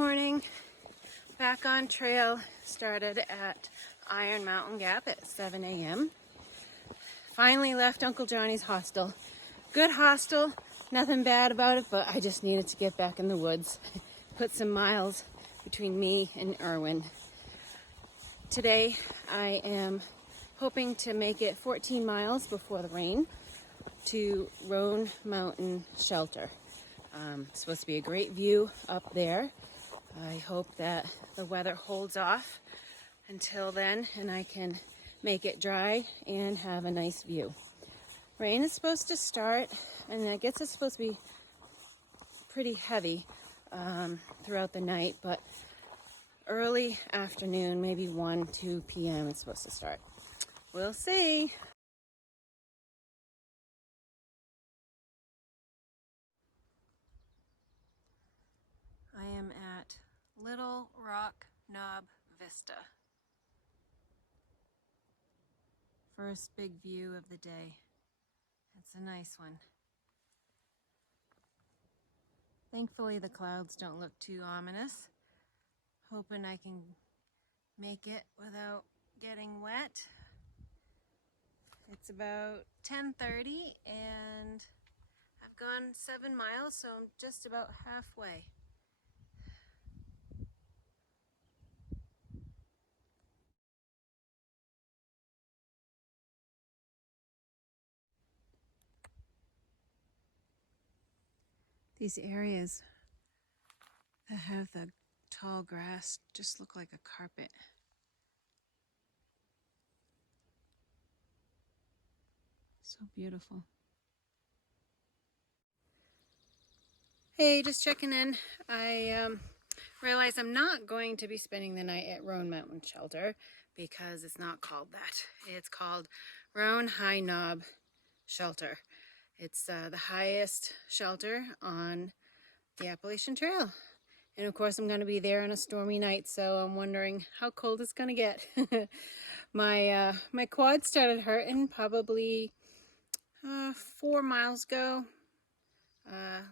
morning. Back on trail. Started at Iron Mountain Gap at 7 a.m. Finally left Uncle Johnny's hostel. Good hostel, nothing bad about it, but I just needed to get back in the woods. Put some miles between me and Irwin. Today I am hoping to make it 14 miles before the rain to Roan Mountain Shelter. It's supposed to be a great view up there. I hope that the weather holds off until then and I can make it dry and have a nice view. Rain is supposed to start, and I guess it's supposed to be pretty heavy throughout the night, but early afternoon, maybe 1, 2 p.m. it's supposed to start. We'll see. I am at Little Rock Knob Vista. First big view of the day. It's a nice one. Thankfully the clouds don't look too ominous. Hoping I can make it without getting wet. It's about 10:30 and I've gone 7 miles, so I'm just about halfway. These areas that have the tall grass just look like a carpet. So beautiful. Hey, just checking in. I realize I'm not going to be spending the night at Roan Mountain Shelter because it's not called that. It's called Roan High Knob Shelter. It's the highest shelter on the Appalachian Trail. And of course I'm going to be there on a stormy night, so I'm wondering how cold it's going to get. My quad started hurting probably 4 miles ago,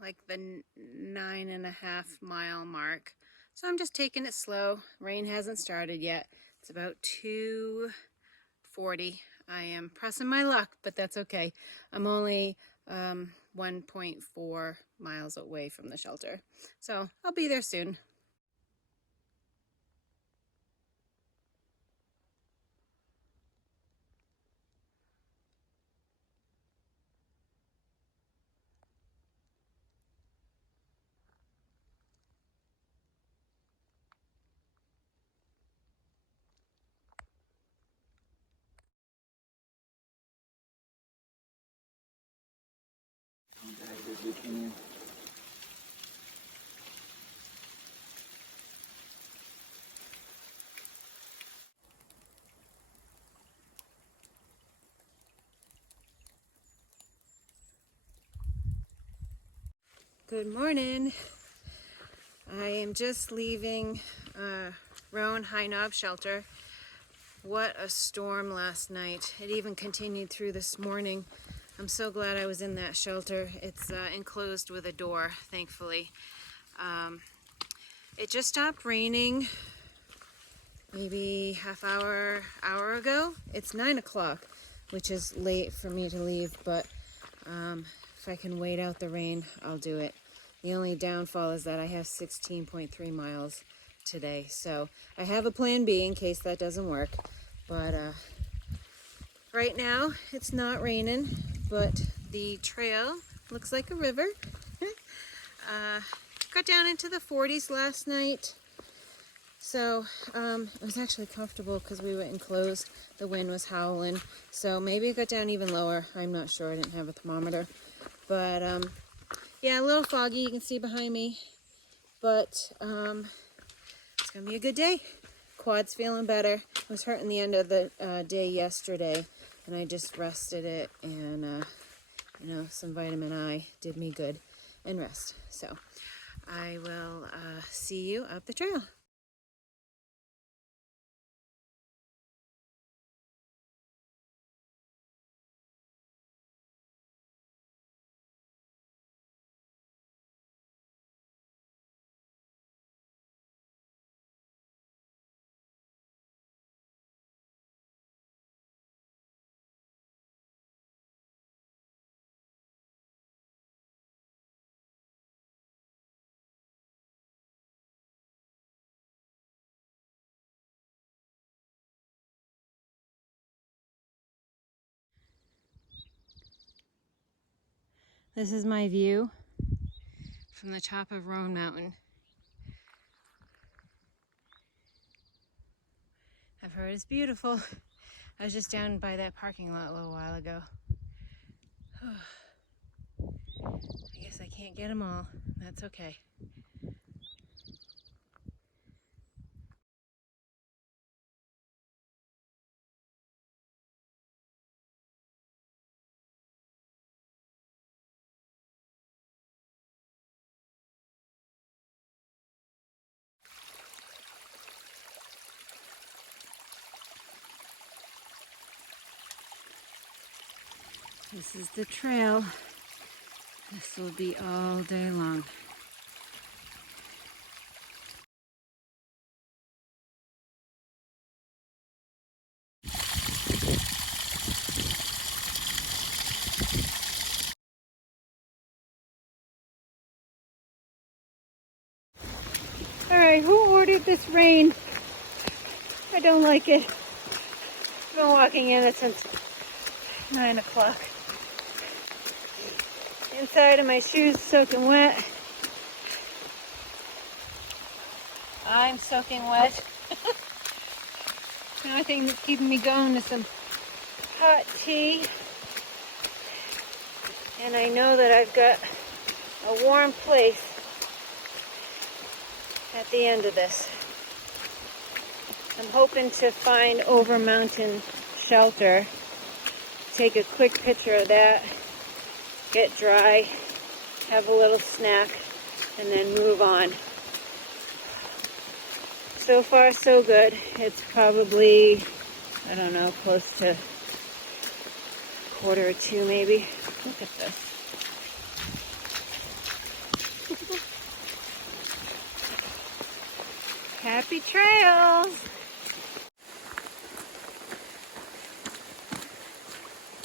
like the 9.5 mile mark. So I'm just taking it slow. Rain hasn't started yet. It's about 2:40. I am pressing my luck, but that's okay. I'm only 1.4 miles away from the shelter. So I'll be there soon. Good morning. I am just leaving Roan High Knob Shelter. What a storm last night. It even continued through this morning. I'm so glad I was in that shelter. It's enclosed with a door, thankfully. It just stopped raining maybe half hour ago. It's 9 o'clock, which is late for me to leave, but if I can wait out the rain, I'll do it. The only downfall is that I have 16.3 miles today, so I have a plan B in case that doesn't work. But right now it's not raining, but the trail looks like a river. Got down into the 40s last night, so it was actually comfortable because we were enclosed. The wind was howling, so maybe it got down even lower. I'm not sure. I didn't have a thermometer, but yeah, a little foggy. You can see behind me, but it's gonna be a good day. Quad's feeling better. I was hurting the end of the day yesterday, and I just rested it, and you know, some vitamin I did me good, and rest. So I will see you up the trail. This is my view from the top of Roan Mountain. I've heard it's beautiful. I was just down by that parking lot a little while ago. I guess I can't get them all. That's okay. This is the trail. This will be all day long. All right, who ordered this rain? I don't like it. I've been walking in it since 9 o'clock. Inside of my shoes soaking wet. I'm soaking wet. The only thing that's keeping me going is some hot tea. And I know that I've got a warm place at the end of this. I'm hoping to find over mountain shelter. Take a quick picture of that. Get dry. Have a little snack. And then move on. So far, so good. It's probably, I don't know, close to 1:45 maybe. Look at this. Happy trails!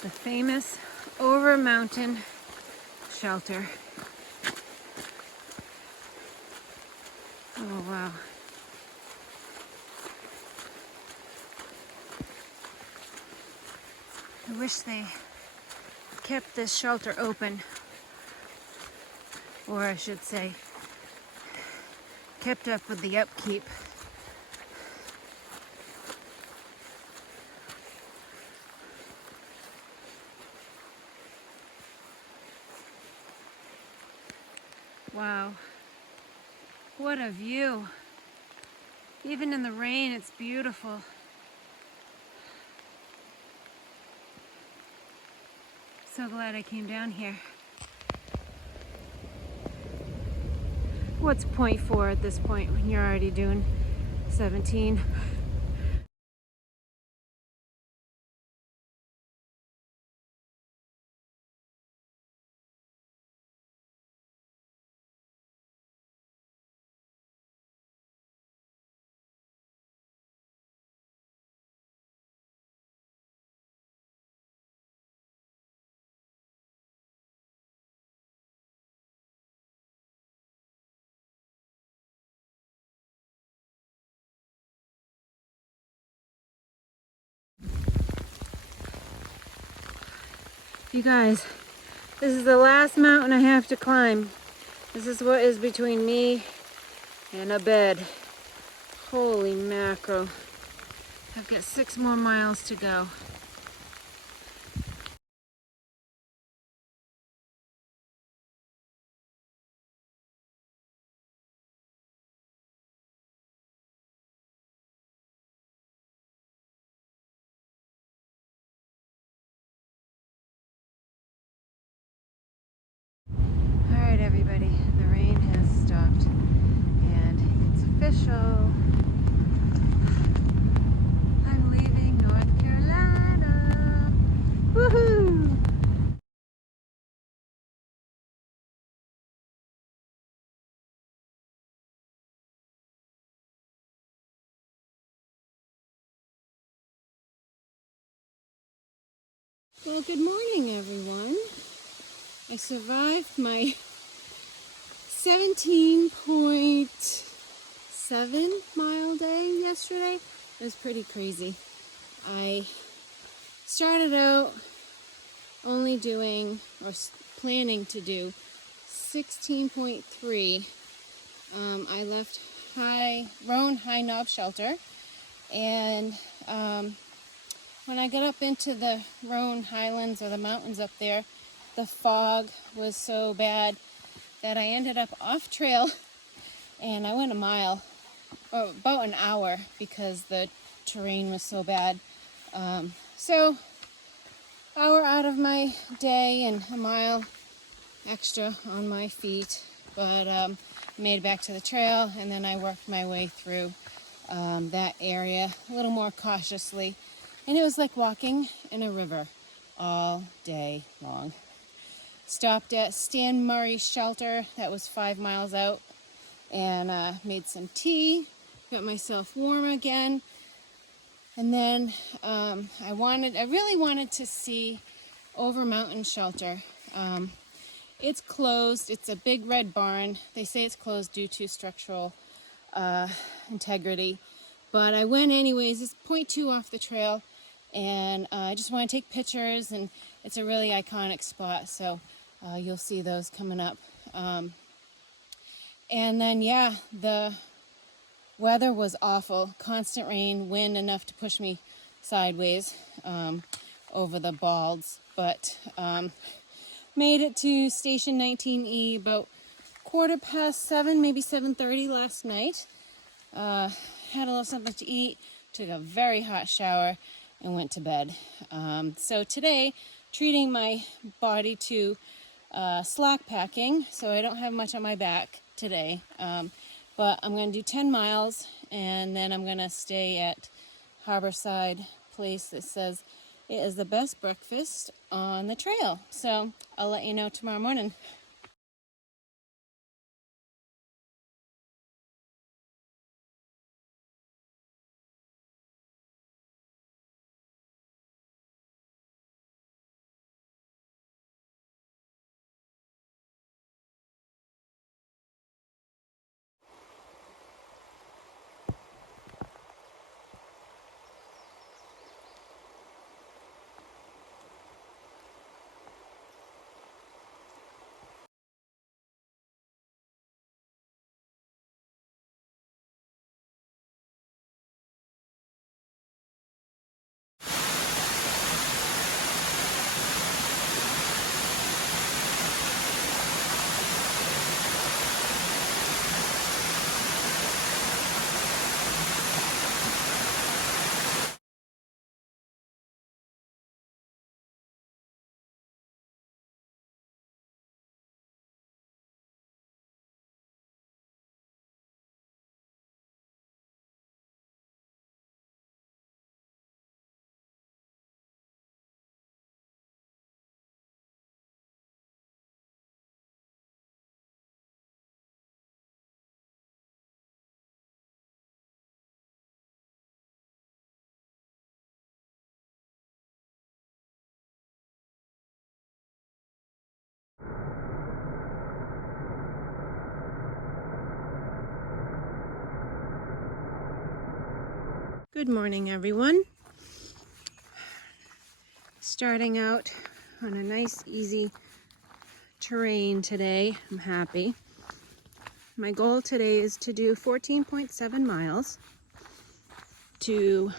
The famous over mountain shelter. Oh wow. I wish they kept this shelter open, or I should say, kept up with the upkeep. Wow, what a view. Even in the rain, it's beautiful. So glad I came down here. What's 0.4 at this point when you're already doing 17? You guys, this is the last mountain I have to climb. This is what is between me and a bed. Holy mackerel. I've got 6 more miles to go. Alright everybody, the rain has stopped and it's official. I'm leaving North Carolina. Woohoo! Well, good morning everyone. I survived my 17.7 mile day yesterday. It was pretty crazy. I started out only doing or planning to do 16.3. I left Roan High Knob Shelter, and when I got up into the Roan Highlands, or the mountains up there, the fog was so bad that I ended up off trail, and I went a mile, or about an hour, because the terrain was so bad. So hour out of my day and a mile extra on my feet, but made it back to the trail, and then I worked my way through that area a little more cautiously, and it was like walking in a river all day long. Stopped at Stan Murray's shelter that was 5 miles out, and made some tea, got myself warm again, and then I really wanted to see Over Mountain Shelter. It's closed. It's a big red barn. They say it's closed due to structural integrity, but I went anyways. It's 0.2 off the trail, and I just want to take pictures, and it's a really iconic spot, so you'll see those coming up. And then, yeah, the weather was awful. Constant rain, wind enough to push me sideways over the balds, but made it to Station 19E about 7:15, maybe 7:30 last night. Had a little something to eat, took a very hot shower, and went to bed. So today, treating my body to slack packing, so I don't have much on my back today. But I'm going to do 10 miles, and then I'm going to stay at Harborside place that says it is the best breakfast on the trail. So I'll let you know tomorrow morning. Good morning, everyone. Starting out on a nice, easy terrain today. I'm happy. My goal today is to do 14.7 miles to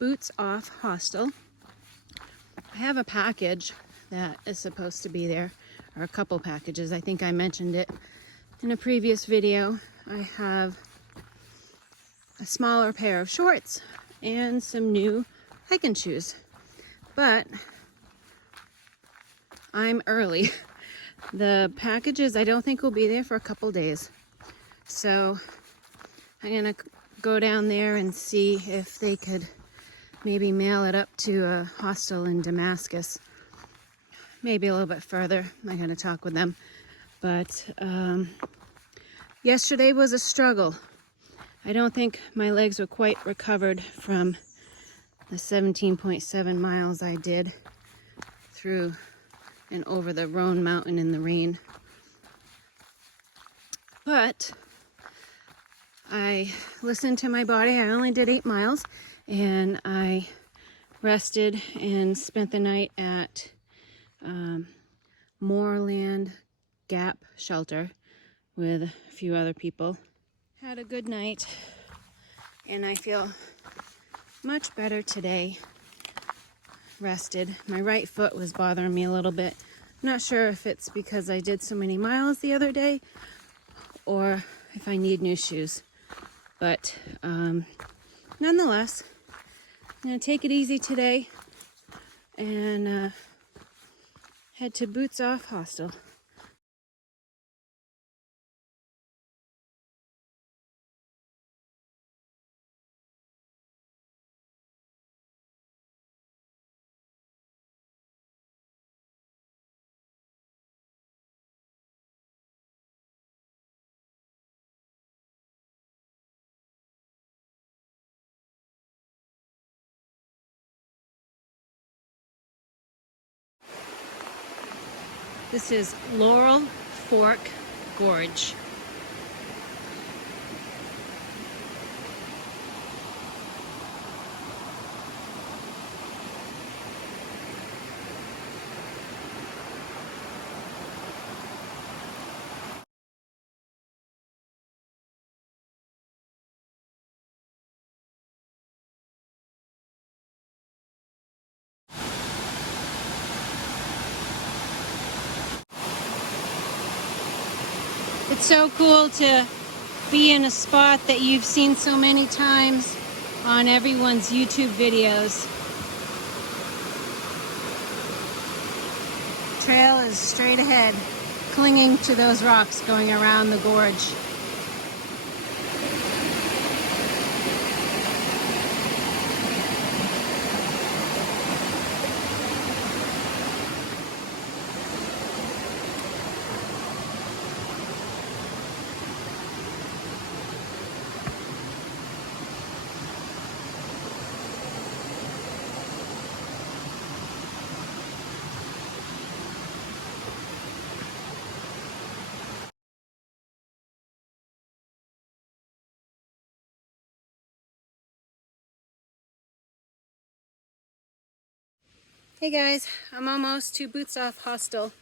Boots Off Hostel. I have a package that is supposed to be there, or a couple packages. I think I mentioned it in a previous video. I have a smaller pair of shorts and some new hiking shoes, but I'm early. The packages I don't think will be there for a couple days, so I'm gonna go down there and see if they could maybe mail it up to a hostel in Damascus, maybe a little bit further. I gotta talk with them, but yesterday was a struggle. I don't think my legs were quite recovered from the 17.7 miles I did through and over the Roan Mountain in the rain. But I listened to my body. I only did 8 miles, and I rested and spent the night at Moorland Gap shelter with a few other people. Had a good night, and I feel much better today. Rested. My right foot was bothering me a little bit. Not sure if it's because I did so many miles the other day or if I need new shoes. But nonetheless, I'm going to take it easy today and head to Boots Off Hostel. This is Laurel Fork Gorge. It's so cool to be in a spot that you've seen so many times on everyone's YouTube videos. Trail is straight ahead, clinging to those rocks going around the gorge. Hey guys, I'm almost to Boots Off Hostel.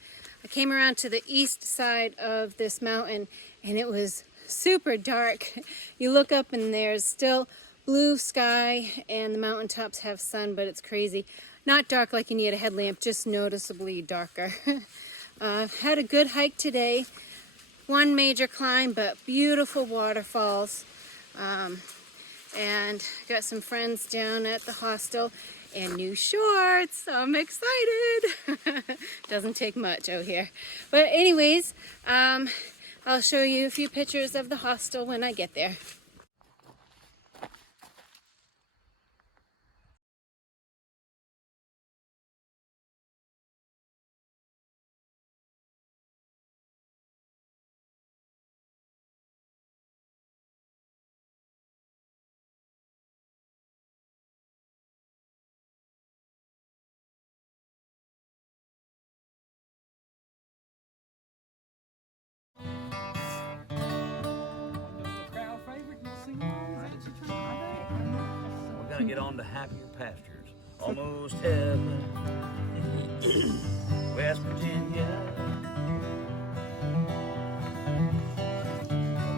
I came around to the east side of this mountain and it was super dark. You look up and there's still blue sky and the mountaintops have sun, but it's crazy. Not dark like you need a headlamp, just noticeably darker. Had a good hike today. One major climb, but beautiful waterfalls. And got some friends down at the hostel and new shorts, so I'm excited. Doesn't take much out here. But anyways, I'll show you a few pictures of the hostel when I get there. We're gonna get on to happier pastures. Almost heaven, West Virginia.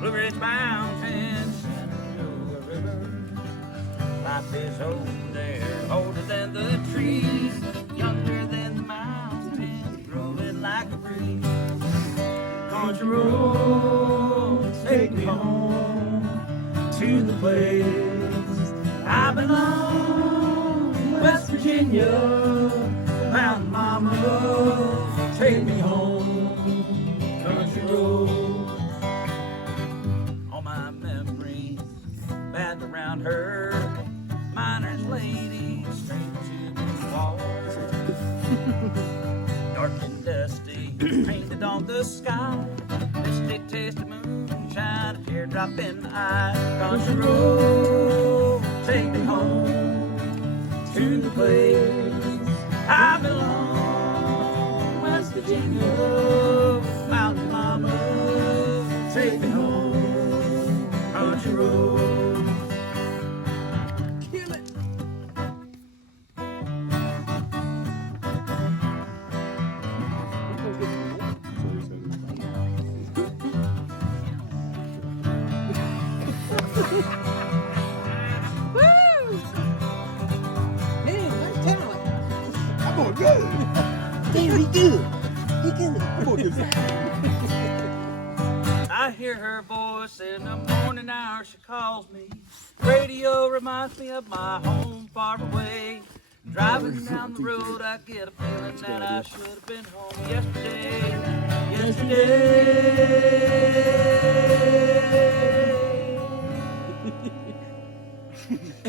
Blue Ridge Mountains, Shenandoah River. Life is old there, older than the trees, younger than the mountains, growing like a breeze. Country roads take me home to the place I belong, West Virginia. Mountain mama, take me home, country road. All my memories back around her, miner's lady, straight to the water. Dark and dusty, painted on the sky, misty taste of moonshine, a teardrop in the eye. Country road, take me home to the place I belong, West Virginia. Mountain mama, take me home, country road. Kill it. Woo! Man, where's talent? I'm gonna go. Damn, he good. He good. I'm gonna go. I hear her voice in the morning hour, she calls me. Radio reminds me of my home far away. Driving down the road, I get a feeling that I should have been home yesterday.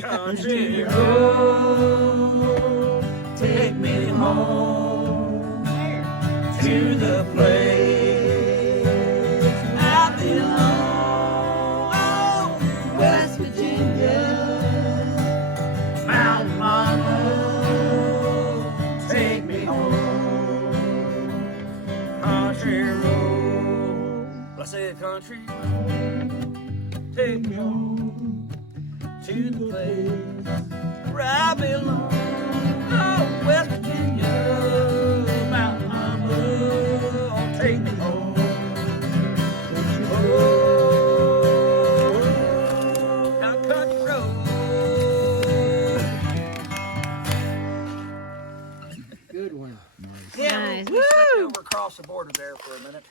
Country road, take me home to the place I belong. Oh, West Virginia, Mountain Mama, take me home. Country road, I say country road, take me home to the place where I belong. Oh, West Virginia, Mountain Mama, take me home. Oh, down country road. Good one. Yeah, Nice. we slipped over across the border there for a minute.